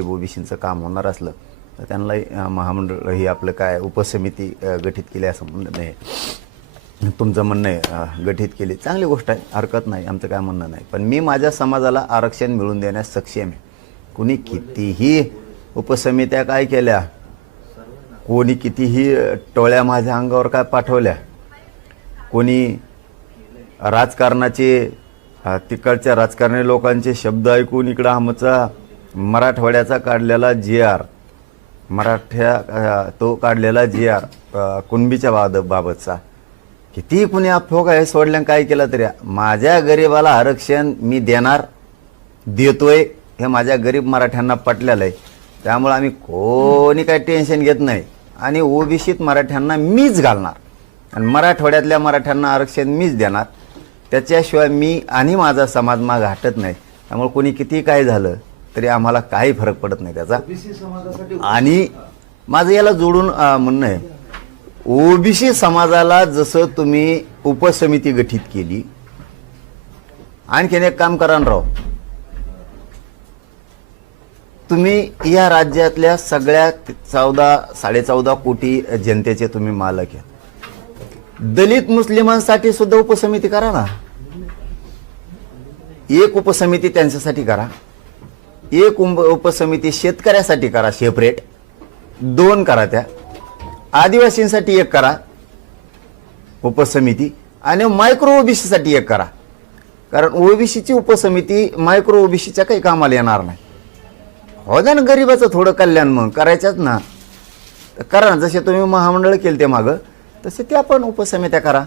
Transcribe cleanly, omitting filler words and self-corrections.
ओबीसीचं काम होणार असलं तर त्यांना महामंडळ ही आपलं काय उपसमिती गठीत केली असं म्हणणं आहे. तुमचं म्हणणं आहे गठीत केली, चांगली गोष्ट आहे, हरकत नाही, आमचं काय म्हणणं नाही. पण मी माझ्या समाजाला आरक्षण मिळवून देण्यास सक्षम आहे. कुणी कितीही उपसमित्या काय केल्या, कोणी कितीही टोळ्या माझ्या अंगावर काय पाठवल्या, कोणी राजकारणाचे तिकडच्या राजकारणी लोकांचे शब्द ऐकून इकडं आमचा मराठवाड्याचा काढलेला GR, तो काढलेला GR कुणबीच्या बाबतचा किती कुणी अफवा आहे सोडल्या काय केलं तरी माझ्या गरिबाला आरक्षण मी देणार, देतोय, हे माझ्या गरीब मराठ्यांना पटलेलं आहे. त्यामुळे आम्ही कोणी काही टेन्शन घेत नाही आणि ओबीसीत मराठ्यांना मीच घालणार आणि मराठवाड्यातल्या मराठ्यांना आरक्षण मीच देणार. त्याच्याशिवाय मी आणि माझा समाज माग हटत नाही. त्यामुळे कोणी किती काय झालं तरी आम्हाला काही फरक पडत नाही त्याचा. आणि माझं याला जोडून म्हणणं आहे, ओबीसी समाजाला जसं तुम्ही उपसमिती गठीत केली, आणखीन एक काम करा राव, तुम्ही या राज्यातल्या सगळ्या 14.5 कोटी जनतेचे तुम्ही मालक आहे. दलित मुस्लिमांसाठी सुद्धा उपसमिती करा ना. एक उपसमिती त्यांच्यासाठी करा, एक उपसमिती शेतकऱ्यासाठी करा सेपरेट, 2 करा, त्या आदिवासींसाठी 1 करा उपसमिती आणि मायक्रो ओबीसीसाठी 1 करा. कारण ओबीसीची उपसमिती मायक्रो ओबीसीच्या काही कामाला येणार नाही. हो ना, गरिबाचं थोडं कल्याण मग करायच्याच ना, करा ना. जसे तुम्ही महामंडळ केले ते मागं, तसे त्या पण उपसमित्या करा.